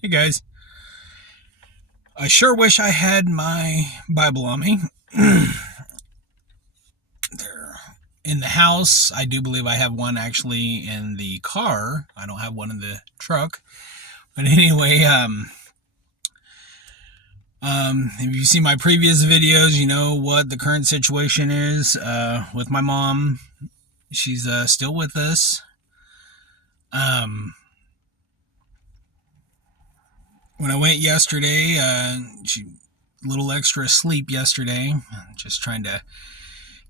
Hey guys, I sure wish I had my Bible on me. They're in the house. I do believe I have one actually in the car. I don't have one in the truck. But anyway, if you see my previous videos, you know what the current situation is with my mom. She's still with us. Um, when I went yesterday, she a little extra sleep yesterday. Just trying to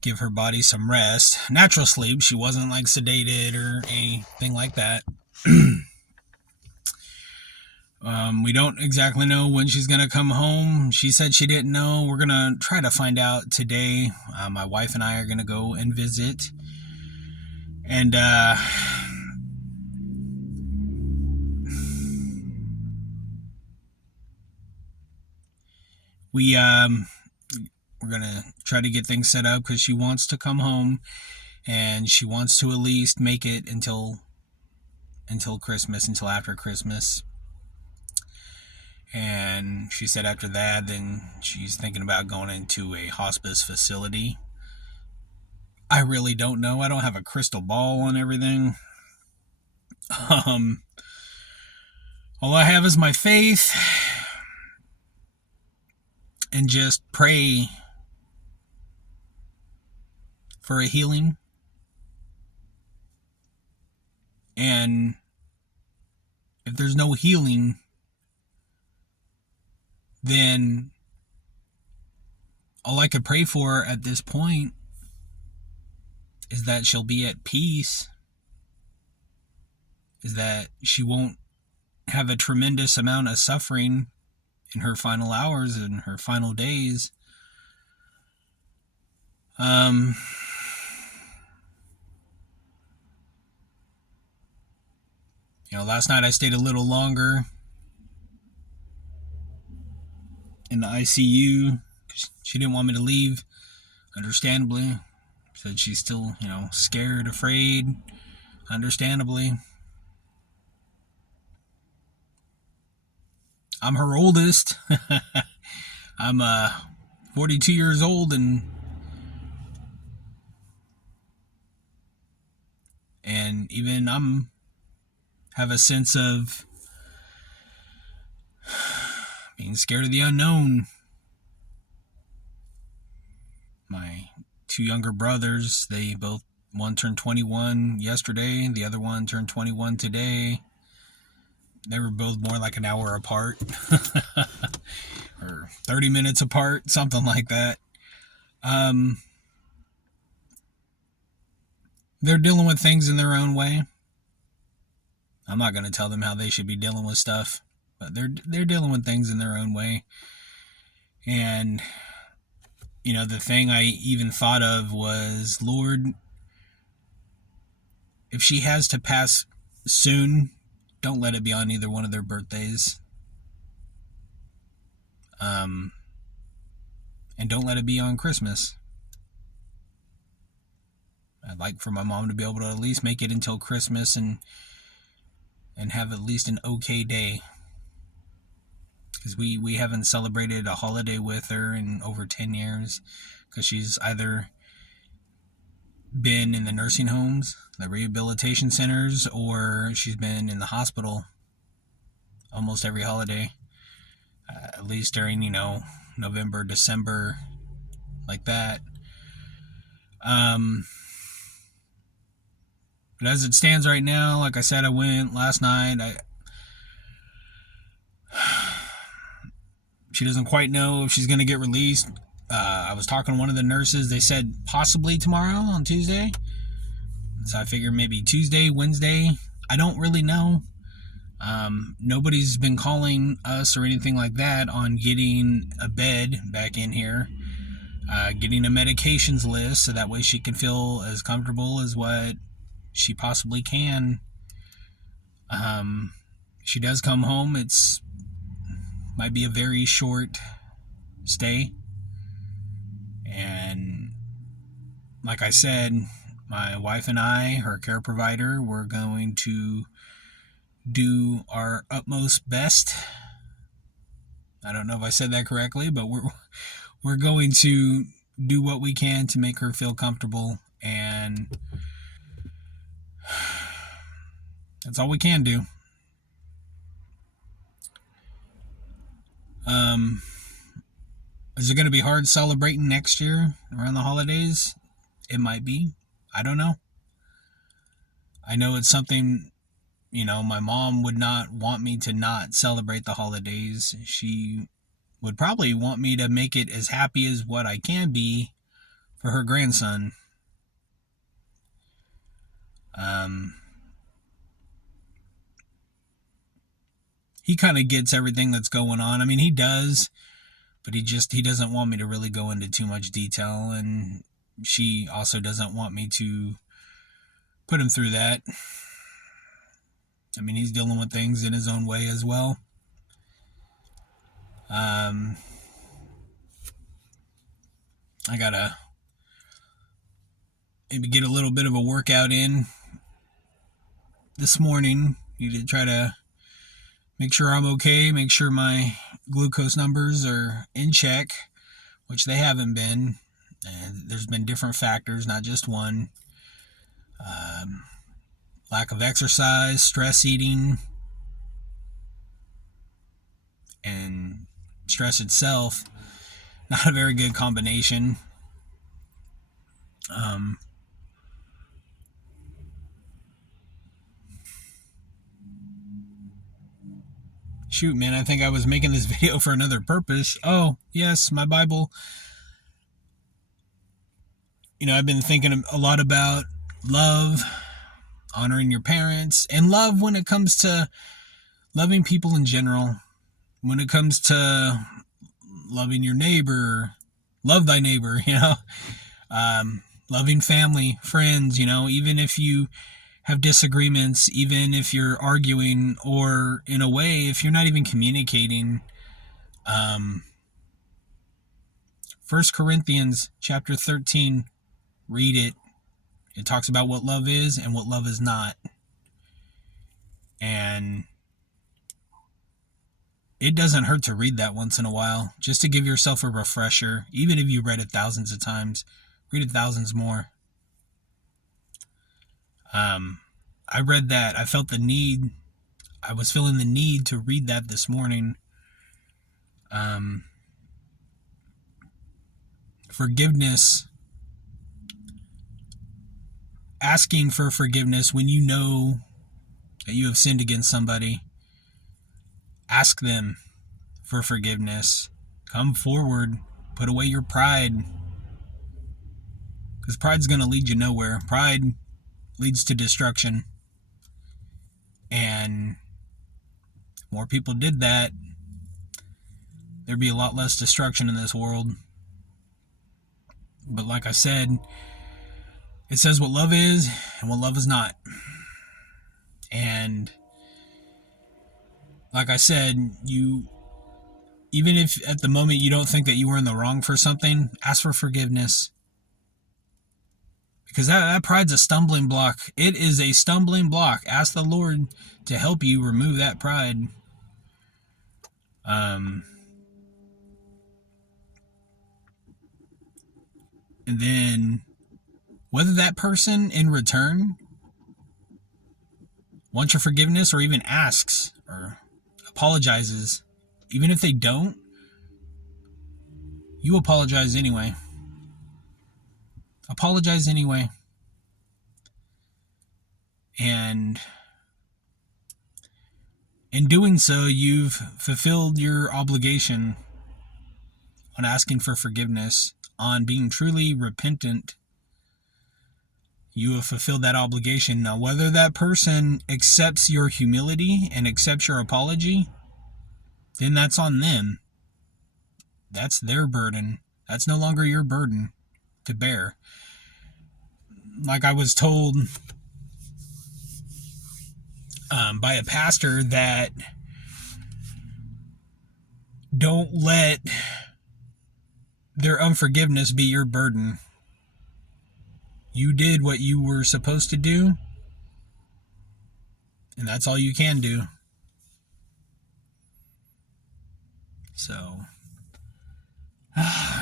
give her body some rest. Natural sleep. She wasn't like sedated or anything like that. We don't exactly know when she's going to come home. She said she didn't know. We're going to try to find out today. My wife and I are going to go and visit. And we we're going to try to get things set up because she wants to come home and she wants to at least make it until Christmas, until after Christmas. And she said after that, then she's thinking about going into a hospice facility. I really don't know. I don't have a crystal ball on everything. Um, all I have is my faith and just pray for a healing. And if there's no healing, then all I could pray for at this point is that she'll be at peace, is that she won't have a tremendous amount of suffering in her final hours and her final days. Um, last night I stayed a little longer in the ICU because she didn't want me to leave, understandably. Said she's still, scared, afraid, understandably. I'm her oldest. I'm 42 years old and even I'm have a sense of being scared of the unknown. My two younger brothers, they both, one turned 21 yesterday, the other one turned 21 today. They were both more like an hour apart or 30 minutes apart, something like that. They're dealing with things in their own way. I'm not going to tell them how they should be dealing with stuff, but they're dealing with things in their own way. And the thing I even thought of was, Lord, if she has to pass soon, don't let it be on either one of their birthdays. And don't let it be on Christmas. I'd like for my mom to be able to at least make it until Christmas and have at least an okay day. Because we haven't celebrated a holiday with her in over 10 years. Because she's either been in the nursing homes, the rehabilitation centers, or she's been in the hospital almost every holiday. At least during, November, December, like that. But as it stands right now, like I said, I went last night. She doesn't quite know if she's going to get released. I was talking to one of the nurses. They said possibly tomorrow on Tuesday. So I figure maybe Tuesday, Wednesday. I don't really know. Nobody's been calling us or anything like that on getting a bed back in here. Getting a medications list so that way she can feel as comfortable as what she possibly can. She does come home. It's might be a very short stay. And like I said, my wife and I, her care provider, we're going to do our utmost best. I don't know if I said that correctly, but we're going to do what we can to make her feel comfortable, and that's all we can do. Is it going to be hard celebrating next year around the holidays? It might be. I don't know. I know it's something, my mom would not want me to not celebrate the holidays. She would probably want me to make it as happy as what I can be for her grandson. He kind of gets everything that's going on. I mean, he does, but he doesn't want me to really go into too much detail, and she also doesn't want me to put him through that. I mean, he's dealing with things in his own way as well. I gotta maybe get a little bit of a workout in this morning. Need to try to make sure I'm okay, make sure my glucose numbers are in check, which they haven't been. And there's been different factors, not just one. Lack of exercise, stress eating, and stress itself. Not a very good combination. Shoot, man, I think I was making this video for another purpose. Oh, yes, my Bible. I've been thinking a lot about love, honoring your parents, and love when it comes to loving people in general. When it comes to loving your neighbor, love thy neighbor, loving family, friends, even if you have disagreements, even if you're arguing, or in a way, if you're not even communicating. 1 Corinthians chapter 13, read it. It talks about what love is and what love is not. And it doesn't hurt to read that once in a while, just to give yourself a refresher. Even if you read it thousands of times, read it thousands more. I read that. I was feeling the need to read that this morning. Forgiveness. Asking for forgiveness when you know that you have sinned against somebody. Ask them for forgiveness. Come forward. Put away your pride. Because pride's going to lead you nowhere. Pride leads to destruction. And if more people did that, there'd be a lot less destruction in this world. But like I said, it says what love is and what love is not. And like I said, even if at the moment you don't think that you were in the wrong for something, ask for forgiveness. Because that pride's a stumbling block. It is a stumbling block. Ask the Lord to help you remove that pride. And then whether that person in return wants your forgiveness or even asks or apologizes, even if they don't, you apologize anyway. Apologize anyway. And in doing so, you've fulfilled your obligation on asking for forgiveness, on being truly repentant. You have fulfilled that obligation. Now, whether that person accepts your humility and accepts your apology, then that's on them. That's their burden. That's no longer your burden to bear. Like I was told by a pastor that don't let their unforgiveness be your burden. You did what you were supposed to do, And that's all you can do. So,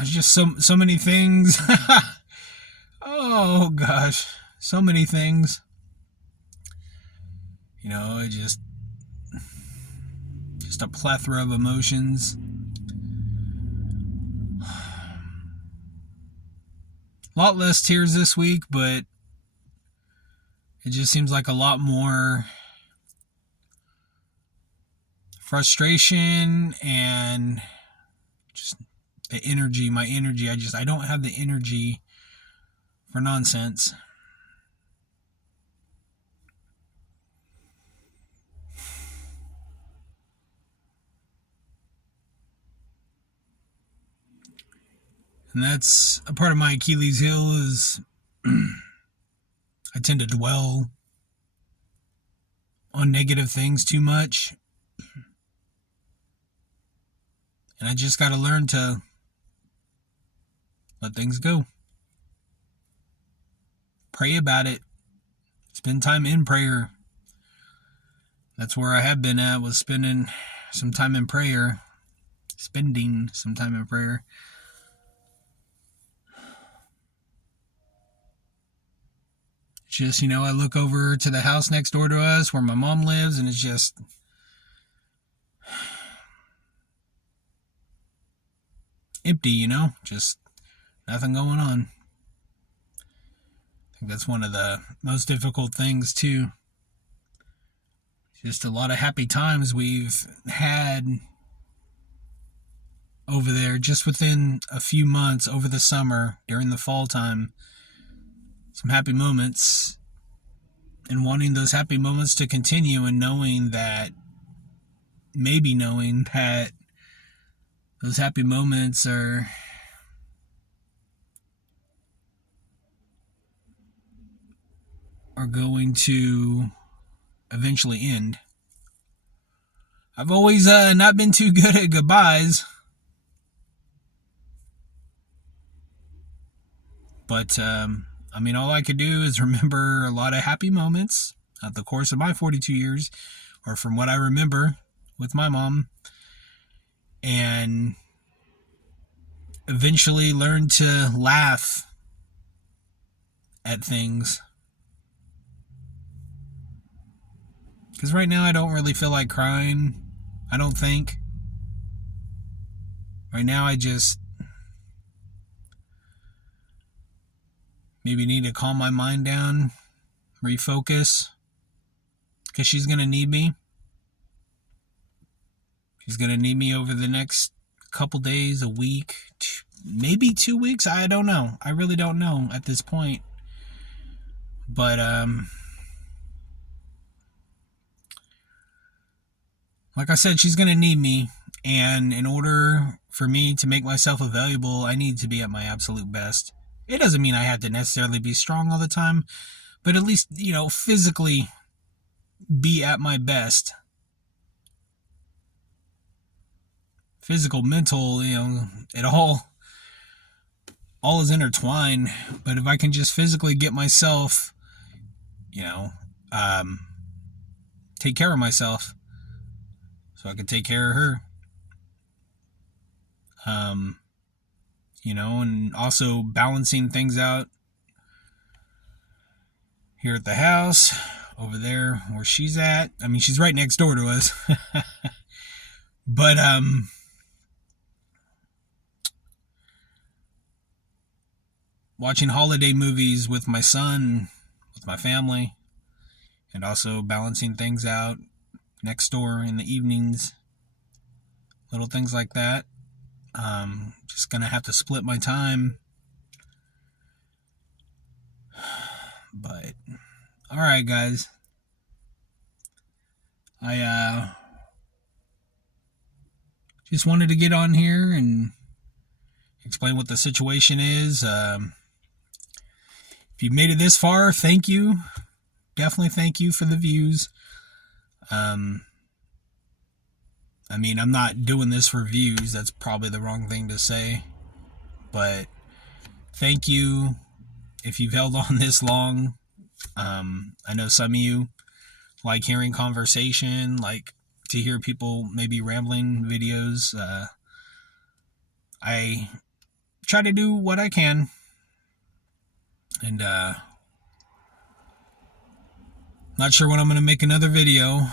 just so many things. Oh gosh, so many things. It just a plethora of emotions. A lot less tears this week, but it just seems like a lot more frustration and just the energy, my energy. I don't have the energy for nonsense. And that's a part of my Achilles heel is I tend to dwell on negative things too much. And I just got to learn to let things go. Pray about it. Spend time in prayer. That's where I have been at, was spending some time in prayer. Just, I look over to the house next door to us where my mom lives, and it's just empty, just nothing going on. I think that's one of the most difficult things too. Just a lot of happy times we've had over there just within a few months over the summer, during the fall time. Some happy moments, and wanting those happy moments to continue, and knowing that those happy moments are going to eventually end. I've always not been too good at goodbyes, but all I could do is remember a lot of happy moments at the course of my 42 years, or from what I remember with my mom, and eventually learn to laugh at things. Because right now I don't really feel like crying, I don't think. Right now I just maybe need to calm my mind down, refocus, because she's going to need me. She's going to need me over the next couple days, a week, maybe 2 weeks. I don't know. I really don't know at this point. But, like I said, she's going to need me. And in order for me to make myself available, I need to be at my absolute best. It doesn't mean I have to necessarily be strong all the time, but at least, physically be at my best. Physical, mental, it all is intertwined. But if I can just physically get myself, take care of myself, so I can take care of her. And also balancing things out here at the house, over there where she's at. She's right next door to us. But, watching holiday movies with my son, with my family, and also balancing things out next door in the evenings, little things like that. Just gonna have to split my time. But alright, guys, I just wanted to get on here and explain what the situation is. If you've made it this far, thank you. Definitely thank you for the views. I'm not doing this for views. That's probably the wrong thing to say. But thank you if you've held on this long. I know some of you like hearing conversation, like to hear people maybe rambling videos. I try to do what I can, and not sure when I'm going to make another video,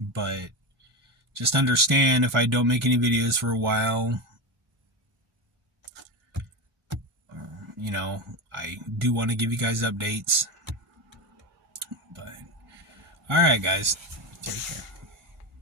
but just understand if I don't make any videos for a while, you know, I do want to give you guys updates. But all right, guys, take care.